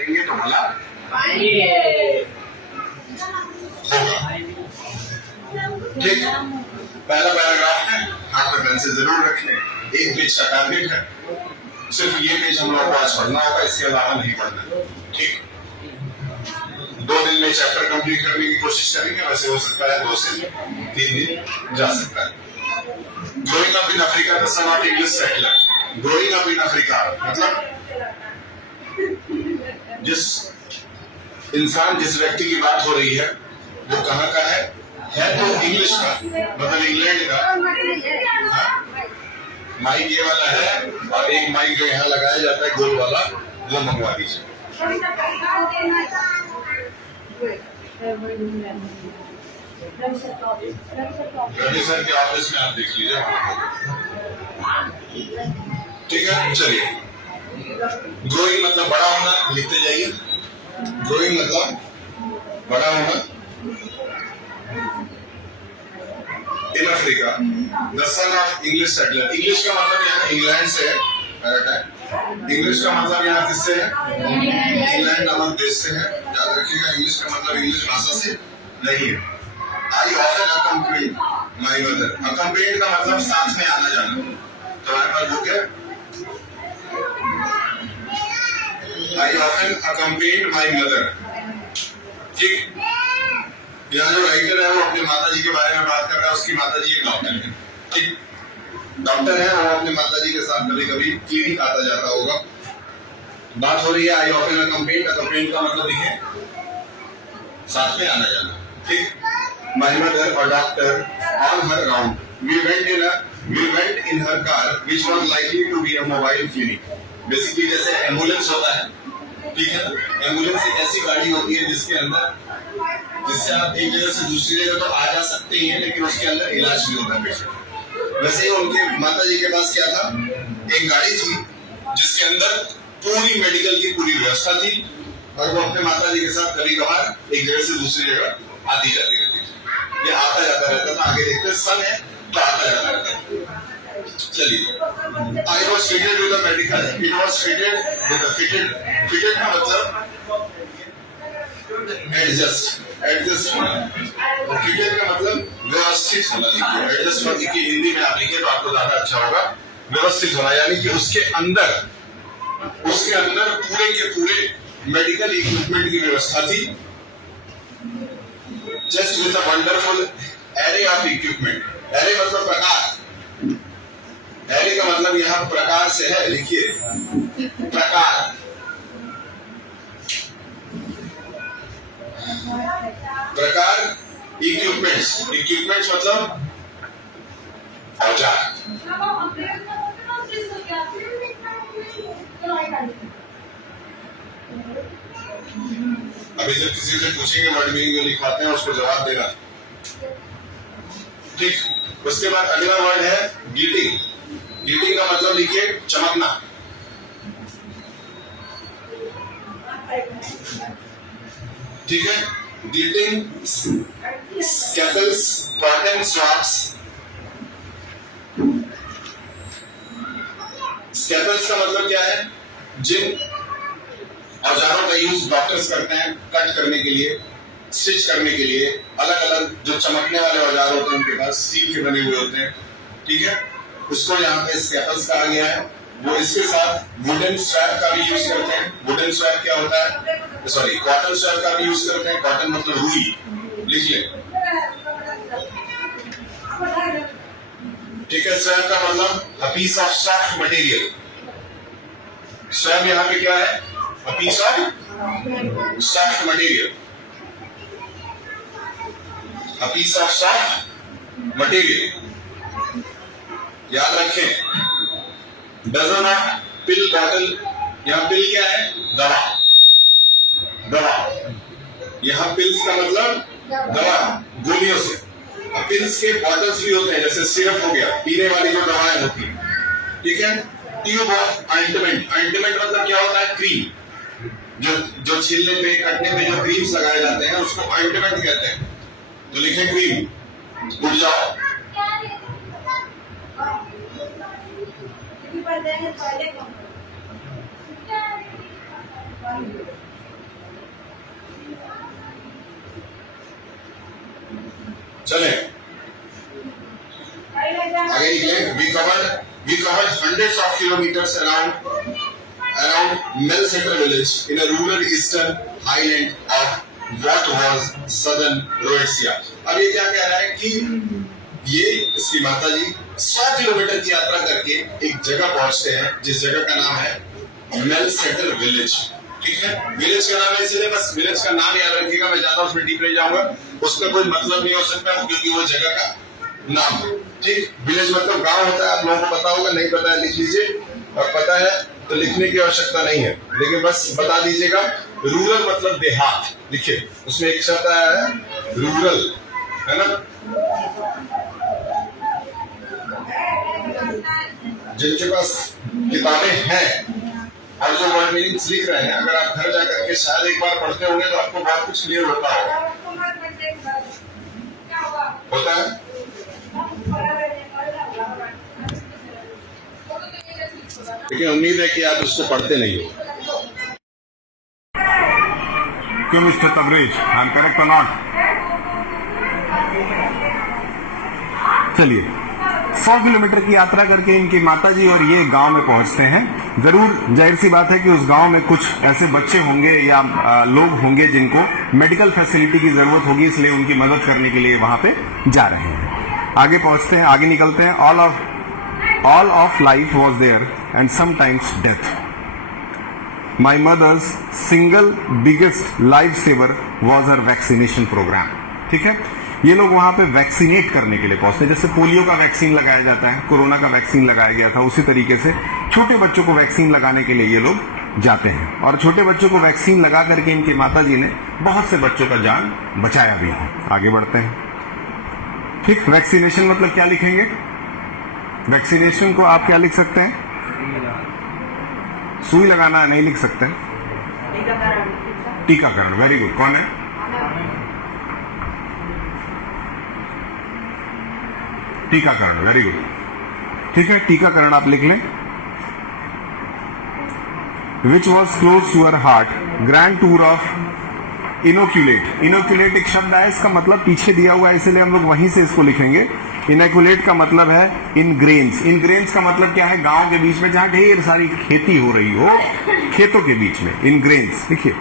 देंगे तो भला ठीक। पहला पैराग्राफ है, हाथ में पेंसिल जरूर रखें। एक पेज का टारगेट है, सिर्फ ये पेज हम लोग को आज पढ़ना होगा, इसके अलावा नहीं पढ़ना। ठीक, 2 दिन में चैप्टर कंप्लीट करने की कोशिश करेंगे। वैसे हो सकता है 2 से 3 दिन जा सकता है। Growing up in Africa the son of English settler. Growing up in Africa मतलब जिस इंसान, जिस व्यक्ति की बात हो रही है वो कहाँ का है तो इंग्लिश का, मतलब इंग्लैंड का। माइक ये वाला है और एक माइक जो यहाँ लगाया जाता है गोल वाला, वो मंगवा दीजिए। रवि सर के ऑफिस में आप देख लीजिए, ठीक है। चलिए, ग्रोइंग मतलब बड़ा होना, लिखते जाइए। ग्रोइंग मतलब बड़ा होना। In Africa the son of English settler. English का मतलब यहाँ इंग्लैंड से है। इंग्लिश का मतलब यहाँ किससे है? इंग्लैंड नामक देश से है। याद रखिएगा, इंग्लिश का मतलब इंग्लिश भाषा से नहीं है। I often accompanied my mother. Accompanied का मतलब साथ में आना जाना। तो हमारे पास बुक है, I often accompanied my mother. ठीक, यहाँ जो राइटर है वो अपने माता जी के बारे में बात कर रहा है। उसकी माता जी एक डॉक्टर है। ठीक, डॉक्टर है, वो अपने माता जी के साथ कभी कभी क्लिनिक आता जाता होगा। बात हो रही है आई ऑफन अकम्पेनिड। अकम्पेनिड का मतलब लिखे साथ में आना जाना। ठीक, माय मदर और doctor on her round. We went in her car which was likely to be a mobile clinic. Basically जैसे एम्बुलेंस होता है, ठीक है, एम्बुलेंस एक ऐसी गाड़ी होती है जिसके अंदर, जिससे आप एक जगह से दूसरी जगह तो आ जा सकते ही हैं, लेकिन उसके अंदर इलाज भी होता है पेशेंट। वैसे ही उनके माता जी के पास क्या था, एक गाड़ी थी जिसके अंदर पूरी मेडिकल की पूरी व्यवस्था थी, और वो अपने माता जी के साथ कभी कभार एक जगह से दूसरी जगह आती जाती रहती थी। ये आता जाता रहता था। आगे देखते सन है तो आता जाता रहता है। चलिए, I was fitted with medical, it was fitted with fitted का मतलब एडजस्ट होना। फिटेड का मतलब व्यवस्थित होना। लिखिए एडजस्ट मत लिखिए, हिंदी में आप लिखिए तो आपको ज्यादा अच्छा होगा। व्यवस्थित होना यानी कि उसके अंदर पूरे के पूरे मेडिकल इक्विपमेंट की व्यवस्था थी। Just with a wonderful array of equipment. Array मतलब प्रकार, एरे का मतलब यहाँ प्रकार से है। लिखिए प्रकार, प्रकार, इक्विपमेंट्स मतलब औजार। अभी जब किसी से पूछेंगे वर्ड मीनिंग जो लिखवाते हैं उसको जवाब देना। ठीक, उसके बाद अगला वर्ड है ग्लिटिंग। ग्लिटिंग का मतलब लिखिए चमकना। ठीक है, ग्लिटिंग, स्कैपल्स, कॉटन स्वैप्स। स्कैपल्स का मतलब क्या है? जिन औजारों का यूज डॉक्टर्स करते हैं कट करने के लिए, स्टिच करने के लिए। अलग अलग जो चमकने वाले औजार होते हैं उनके पास स्टील के बने हुए होते हैं। ठीक है, उसको यहाँ पे स्कैपल्स कहा गया है। वो इसके साथ वुडन स्वैप का भी यूज करते हैं। वुडन स्वैप क्या होता है? सॉरी, कॉटन स्वैप का भी यूज करते हैं। कॉटन मतलब रुई, लिखिए। ठीक है, स्वैप का मतलब a piece of soft material. Swab यहाँ पे क्या है? A piece of soft material, a piece of soft material. याद रखें, डजन ऑफ पिल बॉटल। यहाँ पिल क्या है? दवा, दवा। यहाँ पिल्स का मतलब दवा, गोलियों से। पिल्स के बॉटल्स भी होते हैं, जैसे सिरप हो गया, पीने वाली जो दवाएं होती है। ठीक है, ट्यूब ऑफ ऑइंटमेंट। ऑइंटमेंट मतलब क्या होता है? क्रीम। जो छीलने पे, कटने पे जो क्रीम्स लगाए जाते हैं उसको ऑइंटमेंट कहते हैं। तो लिखे क्रीम। उठ जाओ। चले आगे निकले। we covered hundreds of kilometers around Melsetter village in a rural eastern highland of what was southern Rhodesia। अब ये क्या कह रहा है कि ये इसकी माता जी 100 किलोमीटर की यात्रा करके एक जगह पहुंचते हैं जिस जगह का नाम है मेलसेटर विलेज। ठीक है, विलेज का नाम है इसलिए बस विलेज का नाम याद रखिएगा, मैं ज्यादा उसमें डीप नहीं जाऊंगा, उसका कोई मतलब नहीं हो सकता क्योंकि वो जगह का नाम है। ठीक, विलेज मतलब गांव होता है, आप लोगों को पता होगा, नहीं पता है लिख लीजिए, और पता है तो लिखने की आवश्यकता नहीं है, लेकिन बस बता दीजिएगा। रूरल मतलब देहात, लिखिए उसमें एक शब्द आया है रूरल, है ना। जिनके पास किताबें हैं और जो वर्ड मीनिंग्स लिख रहे हैं, अगर आप घर जाकर के शायद एक बार पढ़ते होंगे तो आपको बहुत कुछ क्लियर होता होता है। लेकिन उम्मीद है कि आप इसको पढ़ते नहीं हो। क्यों mister Tabrez, I am correct और नॉट? चलिए, 100 किलोमीटर की यात्रा करके इनकी माताजी और ये गांव में पहुंचते हैं। जरूर जाहिर सी बात है कि उस गांव में कुछ ऐसे बच्चे होंगे या लोग होंगे जिनको मेडिकल फैसिलिटी की जरूरत होगी, इसलिए उनकी मदद करने के लिए वहां पे जा रहे हैं। आगे पहुंचते हैं, आगे निकलते हैं। All of life was there and sometimes death. My mother's single biggest life saver was her vaccination programme. ठीक है, ये लोग वहां पे वैक्सीनेट करने के लिए पहुंचते हैं। जैसे पोलियो का वैक्सीन लगाया जाता है, कोरोना का वैक्सीन लगाया गया था, उसी तरीके से छोटे बच्चों को वैक्सीन लगाने के लिए ये लोग जाते हैं। और छोटे बच्चों को वैक्सीन लगा करके इनकी माताजी ने बहुत से बच्चों का जान बचाया भी है। आगे बढ़ते हैं। ठीक, वैक्सीनेशन मतलब क्या लिखेंगे? वैक्सीनेशन को आप क्या लिख सकते हैं? सुई लगाना नहीं लिख सकते। टीकाकरण, वेरी गुड। कौन है? टीकाकरण, वेरी गुड। ठीक है, टीकाकरण आप लिख लें। Which was close to our heart, grand tour of inoculate. Inoculate एक शब्द है, इसका मतलब पीछे दिया हुआ है, इसलिए हम लोग वहीं से इसको लिखेंगे। इनोक्यूलेट का मतलब है इनग्रेन्स। इनग्रेन्स का मतलब क्या है? गांव के बीच में जहां ढेर सारी खेती हो रही हो, खेतों के बीच में इनग्रेन्स। देखिए,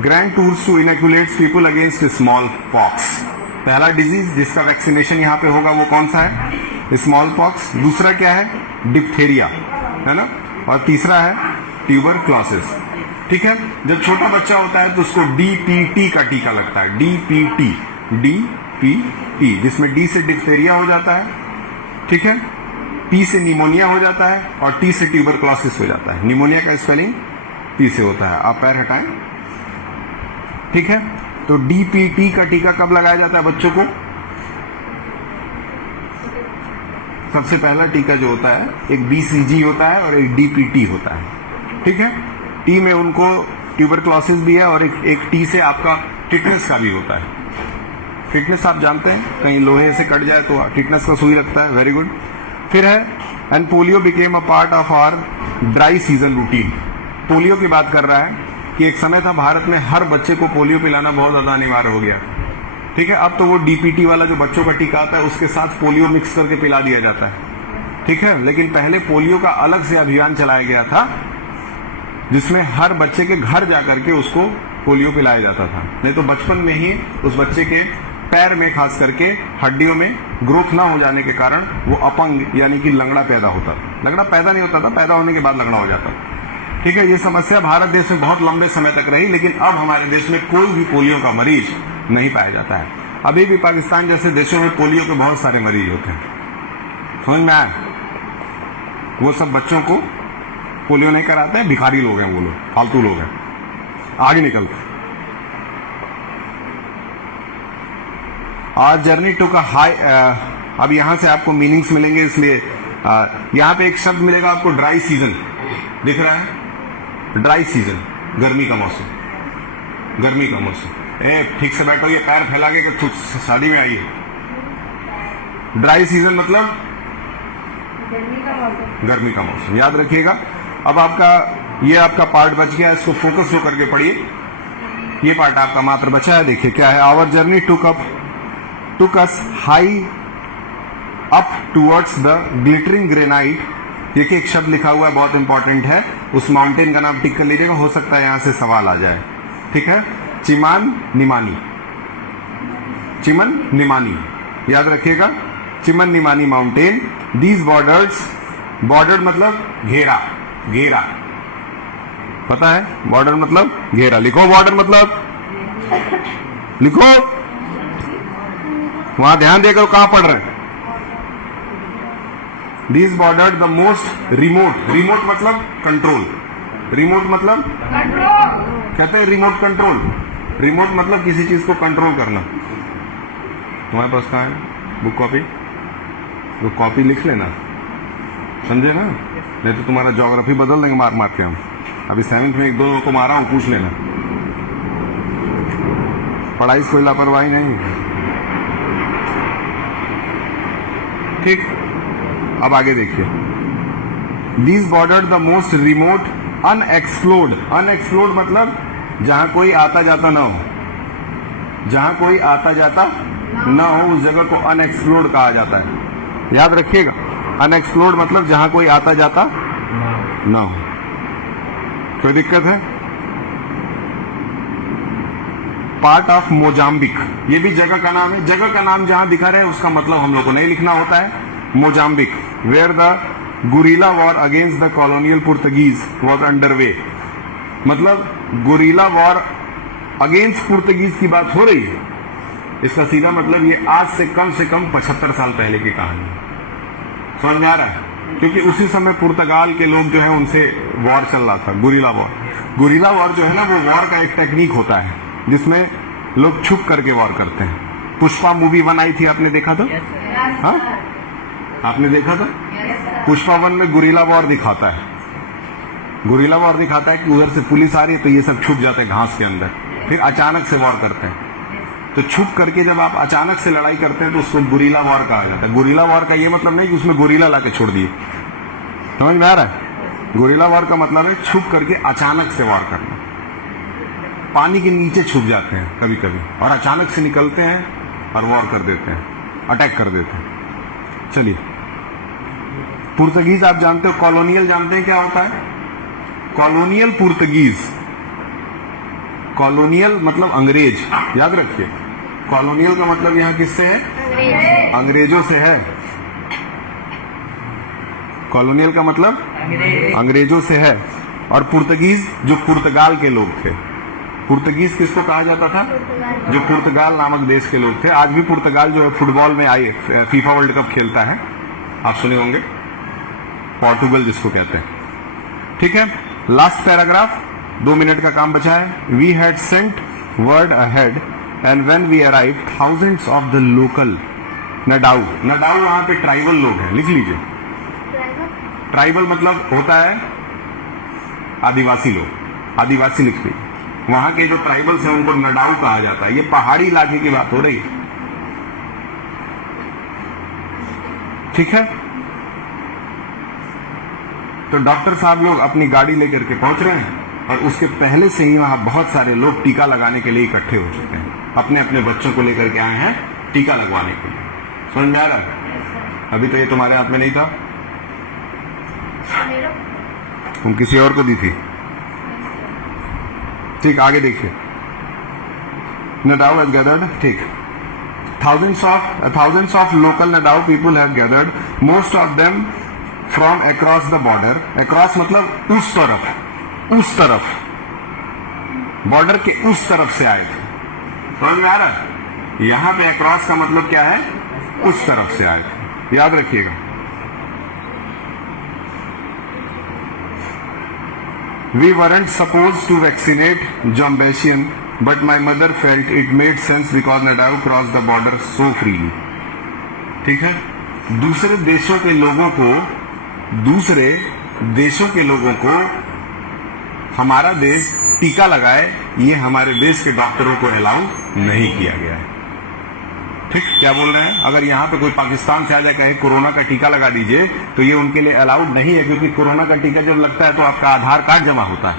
grand tours to inoculate people against smallpox. पहला डिजीज जिसका वैक्सीनेशन यहाँ पे होगा वो कौन सा है? Smallpox. दूसरा क्या है? डिप्थेरिया, है ना। और तीसरा है ट्यूबरक्लोसिस। ठीक है, जब छोटा बच्चा होता है तो उसको डीपीटी का टीका लगता है। डीपीटी, जिसमें डी से डिप्थेरिया हो जाता है, ठीक है, पी से निमोनिया हो जाता है और टी से ट्यूबरक्लोसिस हो जाता है। निमोनिया का स्पेलिंग पी से होता है। आप पैर हटाएं। ठीक है, तो डीपीटी का टीका कब लगाया जाता है बच्चों को? सबसे पहला टीका जो होता है, एक बीसीजी होता है और एक डीपीटी होता है। ठीक है, टी में उनको ट्यूबरक्लोसिस भी है और एक टी से आपका टिटनेस का भी होता है। टिटनेस आप जानते हैं, कहीं लोहे से कट जाए तो टिटनेस का सुई लगता है। Very good. फिर है and polio became a part of our dry season routine. Polio की बात कर रहा है कि एक समय था भारत में हर बच्चे को पोलियो पिलाना बहुत ज्यादा अनिवार्य हो गया। ठीक है, अब तो वो डीपीटी वाला जो बच्चों का टीका आता है उसके साथ पोलियो मिक्स करके पिला दिया जाता है। ठीक है, लेकिन पहले पोलियो का अलग से अभियान चलाया गया था जिसमें हर बच्चे के घर जाकर के उसको पोलियो पिलाया जाता था। नहीं तो बचपन में ही उस बच्चे के पैर में खास करके हड्डियों में ग्रोथ ना हो जाने के कारण वो अपंग यानी कि लंगड़ा पैदा होता था। लंगड़ा पैदा नहीं होता था, पैदा होने के बाद लंगड़ा हो जाता था। ठीक है, ये समस्या भारत देश में बहुत लंबे समय तक रही, लेकिन अब हमारे देश में कोई भी पोलियो का मरीज नहीं पाया जाता है। अभी भी पाकिस्तान जैसे देशों में पोलियो के बहुत सारे मरीज होते हैं। समझ में आया? वो सब बच्चों को पोलियो नहीं कराते हैं, भिखारी लोग हैं वो लोग, फालतू लोग हैं। आगे निकलते। आज जर्नी टू का हाई। अब यहां से आपको मीनिंग्स मिलेंगे, इसलिए यहां पे एक शब्द मिलेगा आपको, ड्राई सीजन। दिख रहा है? ड्राई सीजन, गर्मी का मौसम। गर्मी का मौसम। ठीक से बैठो, ये पैर फैला के शादी में आइए। ड्राई सीजन मतलब गर्मी का मौसम, याद रखिएगा। अब ये आपका पार्ट बच गया, इसको फोकस हो करके पढ़िए। ये पार्ट आपका मात्र बचा है। देखिए क्या है, our journey took up took us high up towards the glittering granite. देखिए एक शब्द लिखा हुआ है, बहुत इंपॉर्टेंट है, उस माउंटेन का नाम टिक कर लीजिएगा, हो सकता है यहां से सवाल आ जाए। ठीक है, चिमान निमानी, चिमन निमानी, याद रखिएगा, Chiman Nimani mountain. These borders, border मतलब घेरा, घेरा, पता है बॉर्डर मतलब घेरा, लिखो बॉर्डर मतलब, लिखो, वहां ध्यान देकर कहां पढ़ रहे हैं। These bordered the most remote, remote मतलब कंट्रोल, रिमोट मतलब कंट्रोल, कहते हैं रिमोट कंट्रोल, रिमोट मतलब किसी चीज को कंट्रोल करना। तुम्हारे पास कहाँ है बुक कॉपी? वो कॉपी लिख लेना, समझे ना, नहीं तो तुम्हारा ज्योग्राफी बदल देंगे मार मार के हम। अभी 7th में 1-2 लोगों को मारा हूं, पूछ लेना, पढ़ाई से कोई लापरवाही नहीं। ठीक, अब आगे देखिए। These border the most remote unexplored, unexplored मतलब जहां कोई आता जाता ना हो, जहां कोई आता जाता ना हो उस जगह को अनएक्सप्लोर्ड कहा जाता है, याद रखिएगा। अनएक्सप्लोर्ड मतलब जहां कोई आता जाता ना हो। कोई दिक्कत है? पार्ट ऑफ मोजाम्बिक, ये भी जगह का नाम है, जगह का नाम जहां दिखा रहे उसका मतलब हम लोग को नहीं लिखना होता है। Mozambique, where the guerrilla war against the colonial Portuguese was under way, मतलब गुरिल्ला वॉर अगेंस्ट पुर्तगीज की बात हो रही है। इसका सीधा मतलब ये आज से कम 75 साल पहले की कहानी है। समझ में आ रहा है? क्योंकि उसी समय पुर्तगाल के लोग जो है उनसे वॉर चल रहा था, गुरिल्ला वॉर। गुरिल्ला वॉर जो है ना, वो वॉर का एक टेक्निक होता है जिसमें लोग छुप करके वॉर करते हैं। पुष्पा मूवी 1 आई थी, आपने देखा था? हाँ, आपने देखा था? पुष्पा 1 में गुरिल्ला वॉर दिखाता है, गुरिल्ला वॉर दिखाता है कि उधर से पुलिस आ रही है तो ये सब छुप जाते हैं घास के अंदर, फिर अचानक से वॉर करते हैं। तो छुप करके जब आप अचानक से लड़ाई करते हैं तो उसको गुरिल्ला वॉर कहा जाता है। गुरिल्ला वॉर का ये मतलब नहीं कि उसमें गुरिल्ला लाके छोड़ दिए, समझ में आ रहा है? गुरिल्ला वॉर का मतलब है छुप करके अचानक से वॉर करना। पानी के नीचे छुप जाते हैं कभी कभी और अचानक से निकलते हैं और वॉर कर देते हैं, अटैक कर देते हैं। चलिए, पुर्तगीज आप जानते हो, कॉलोनियल जानते हैं क्या होता है? कॉलोनियल पुर्तगीज, कॉलोनियल मतलब अंग्रेज, याद रखिए। कॉलोनियल का मतलब यहां किससे है? अंग्रेजों से है। कॉलोनियल का मतलब अंग्रेजों से है। और पुर्तगीज जो पुर्तगाल के लोग थे, पुर्तगीज किसको कहा जाता था? जो पुर्तगाल नामक देश के लोग थे। आज भी पुर्तगाल जो है फुटबॉल में आई फीफा वर्ल्ड कप खेलता है, आप सुने होंगे, पोर्टुगल जिसको कहते हैं। ठीक है, लास्ट पैराग्राफ, 2 मिनट का काम बचा है। We had sent word ahead and when we arrive thousands of the local नडाउ, नडाउ वहां पे ट्राइबल लोग हैं, लिख लीजिए। ट्राइबल मतलब होता है आदिवासी लोग, आदिवासी लिख लीजिए। वहां के जो ट्राइबल्स हैं उनको नडाउ कहा जाता है। ये पहाड़ी इलाके की बात हो रही है, ठीक है। तो डॉक्टर साहब लोग अपनी गाड़ी लेकर के पहुंच रहे हैं और उसके पहले से ही वहां बहुत सारे लोग टीका लगाने के लिए इकट्ठे हो चुके हैं, अपने अपने बच्चों को लेकर के आए हैं टीका लगवाने के लिए। समझ में आ रहा है? अभी तो ये तुम्हारे हाथ में नहीं था, तुम किसी और को दी थी। ठीक, आगे देखिए। Nadau has gathered, ठीक, thousands of local Nadau people have gathered, most of them from across the border. Across मतलब उस तरफ, उस तरफ, बॉर्डर के उस तरफ से आए थे। समझ में आ रहा है? यहां पे across का मतलब क्या है? उस तरफ से आए थे, याद रखिएगा। We weren't supposed to vaccinate Jombasian, but my mother felt it made sense because Nadau crossed the border so freely. ठीक है, दूसरे देशों के लोगों को हमारा देश टीका लगाए, ये हमारे देश के डॉक्टरों को अलाउ नहीं किया गया है। ठीक, क्या बोल रहे हैं? अगर यहाँ पे कोई पाकिस्तान से आ जाए कहे कोरोना का टीका लगा दीजिए, तो ये उनके लिए अलाउड नहीं है, क्योंकि कोरोना का टीका जब लगता है तो आपका आधार कार्ड जमा होता है,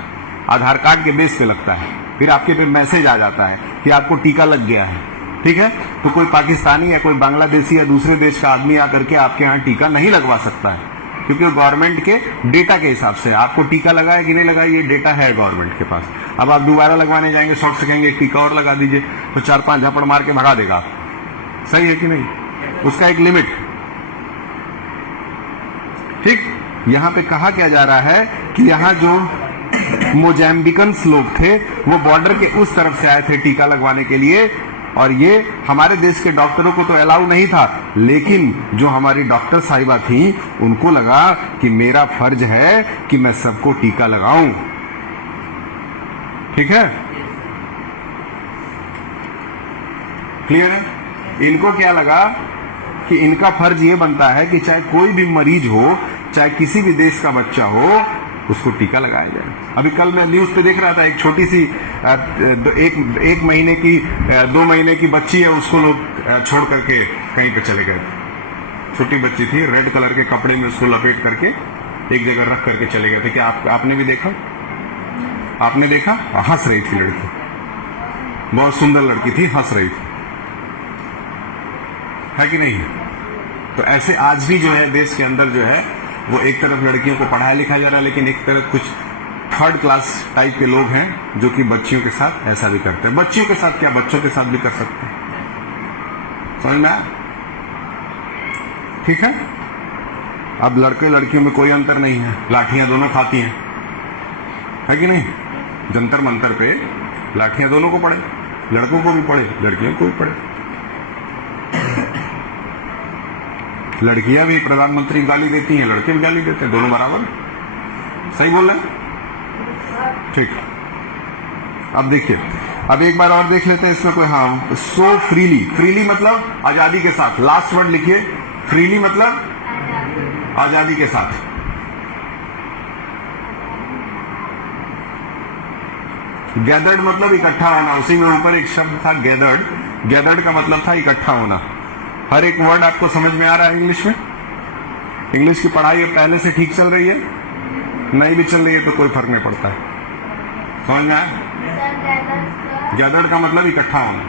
आधार कार्ड के बेस पे लगता है, फिर आपके पे मैसेज आ जाता है कि आपको टीका लग गया है। ठीक है, तो कोई पाकिस्तानी या कोई बांग्लादेशी या दूसरे देश का आदमी आकर के आपके यहाँ टीका नहीं लगवा सकता है, क्योंकि गवर्नमेंट के डेटा के हिसाब से आपको टीका लगाया कि नहीं लगाया ये डेटा है गवर्नमेंट के पास। अब आप दोबारा लगवाने जाएंगे, शौक से कहेंगे एक टीका और लगा दीजिए, तो 4-5 झापड़ मार के भगा देगा। सही है कि नहीं? उसका एक लिमिट। ठीक, यहाँ पे कहा क्या जा रहा है कि यहाँ जो मोजाम्बिकन्स लोग थे वो बॉर्डर के उस तरफ से आए थे टीका लगवाने के लिए, और ये हमारे देश के डॉक्टरों को तो अलाउ नहीं था, लेकिन जो हमारी डॉक्टर साहिबा थी उनको लगा कि मेरा फर्ज है कि मैं सबको टीका लगाऊं। ठीक है, क्लियर है? इनको क्या लगा कि इनका फर्ज ये बनता है कि चाहे कोई भी मरीज हो, चाहे किसी भी देश का बच्चा हो, उसको टीका लगाया जाए। अभी कल मैं न्यूज पे देख रहा था, एक छोटी सी एक महीने की 2 महीने की बच्ची है, उसको लोग छोड़ करके कहीं पे चले गए। छोटी बच्ची थी, रेड कलर के कपड़े में उसको लपेट करके एक जगह रख करके चले गए थे। क्या आपने भी देखा? आपने देखा? हंस रही थी लड़की, बहुत सुंदर लड़की थी, हंस रही थी, है कि नहीं? तो ऐसे आज भी जो है देश के अंदर जो है वो एक तरफ लड़कियों को पढ़ाया लिखाया जा रहा है, लेकिन एक तरफ कुछ 3rd क्लास टाइप के लोग हैं जो कि बच्चियों के साथ ऐसा भी करते हैं। बच्चियों के साथ क्या, बच्चों के साथ भी कर सकते हैं। समझ में आया? ठीक है, अब लड़के लड़कियों में कोई अंतर नहीं है, लाठियां दोनों खाती हैं, है कि नहीं? जंतर मंतर पे लाठियां दोनों को पड़े, लड़कों को भी पड़े, लड़कियों को भी पड़े। लड़कियां भी प्रधानमंत्री गाली देती हैं, लड़के भी गाली देते हैं, दोनों बराबर। सही बोल रहे हैं? ठीक। अब देखिए, अब एक बार और देख लेते हैं इसमें कोई। हाँ, सो फ्रीली, फ्रीली मतलब आजादी के साथ। लास्ट वर्ड लिखिए, फ्रीली मतलब आजादी के साथ। गैदर्ड मतलब इकट्ठा होना, उसी में ऊपर एक शब्द था गैदर्ड। गैदर्ड का मतलब था इकट्ठा होना। हर एक वर्ड आपको समझ में आ रहा है इंग्लिश में? इंग्लिश की पढ़ाई अब पहले से ठीक चल रही है? नहीं भी चल रही है तो कोई फर्क नहीं पड़ता है। समझ में आया? गैदर्ड का मतलब इकट्ठा होना।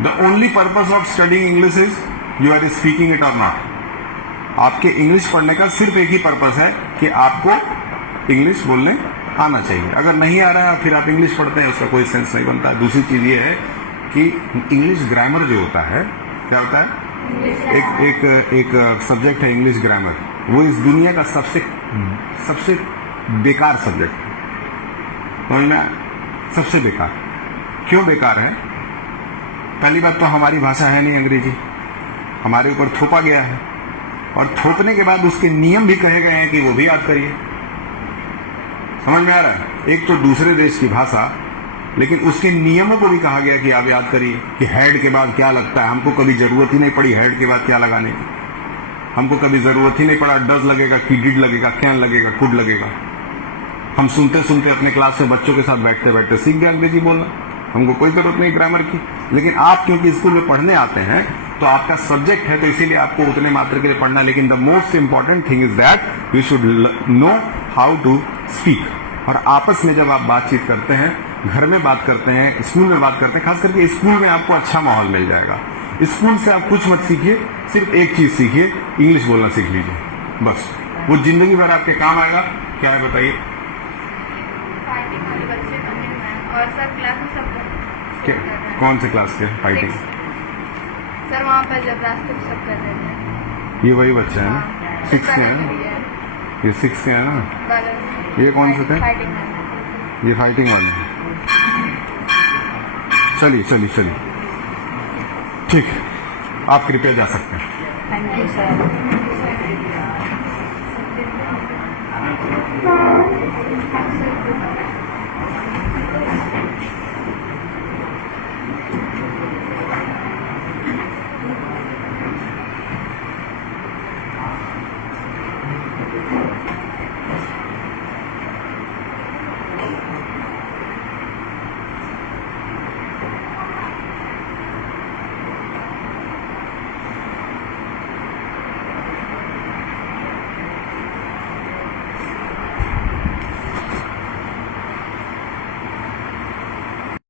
The only purpose of studying English is you are speaking it और नॉट। आपके इंग्लिश पढ़ने का सिर्फ एक ही पर्पज है कि आपको इंग्लिश बोलने आना चाहिए। अगर नहीं आ रहा है फिर आप इंग्लिश पढ़ते हैं, उसका कोई सेंस नहीं बनता। दूसरी चीज ये है कि इंग्लिश ग्रामर जो होता है, क्या होता है? एक सब्जेक्ट है इंग्लिश ग्रामर, वो इस दुनिया का सबसे बेकार सब्जेक्ट है। समझ में? सबसे बेकार। क्यों बेकार है? पहली बात तो हमारी भाषा है नहीं अंग्रेजी, हमारे ऊपर थोपा गया है, और थोपने के बाद उसके नियम भी कहे गए हैं कि वो भी याद करिए। समझ में आ रहा है? एक तो दूसरे देश की भाषा, लेकिन उसके नियमों को भी कहा गया कि आप याद करिए कि हेड के बाद क्या लगता है। हमको कभी जरूरत ही नहीं पड़ी हेड के बाद क्या लगाने की, हमको कभी जरूरत ही नहीं पड़ा डज लगेगा कि डिड लगेगा, कैन लगेगा, कुड लगेगा। हम सुनते सुनते अपने क्लास में बच्चों के साथ बैठते बैठते सीख गए अंग्रेजी बोलना, हमको कोई जरूरत नहीं ग्रामर की। लेकिन आप क्योंकि स्कूल में पढ़ने आते हैं तो आपका सब्जेक्ट है, तो इसीलिए आपको उतने मात्र के लिए पढ़ना। लेकिन the most important thing is that you should know how to speak. और आपस में जब आप बातचीत करते हैं, घर में बात करते हैं, स्कूल में बात करते हैं, खास करके स्कूल में आपको अच्छा माहौल मिल जाएगा। स्कूल से आप कुछ मत सीखिए, सिर्फ एक चीज सीखिए, इंग्लिश बोलना सीख लीजिए, बस। वो जिंदगी भर आपके काम आएगा। क्या है बताइए? और सर क्लास में सब कौन से क्लास के फाइटिंग? सर वहाँ पर जब रास्ते में सब कर रहे थे। ये वही बच्चा है ना, 6 के है ना, ये 6 के है ना। ये कौन से थे? ये फाइटिंग वाली। चलिए चलिए चलिए, ठीक है, आप कृपया जा सकते हैं। Thank you sir.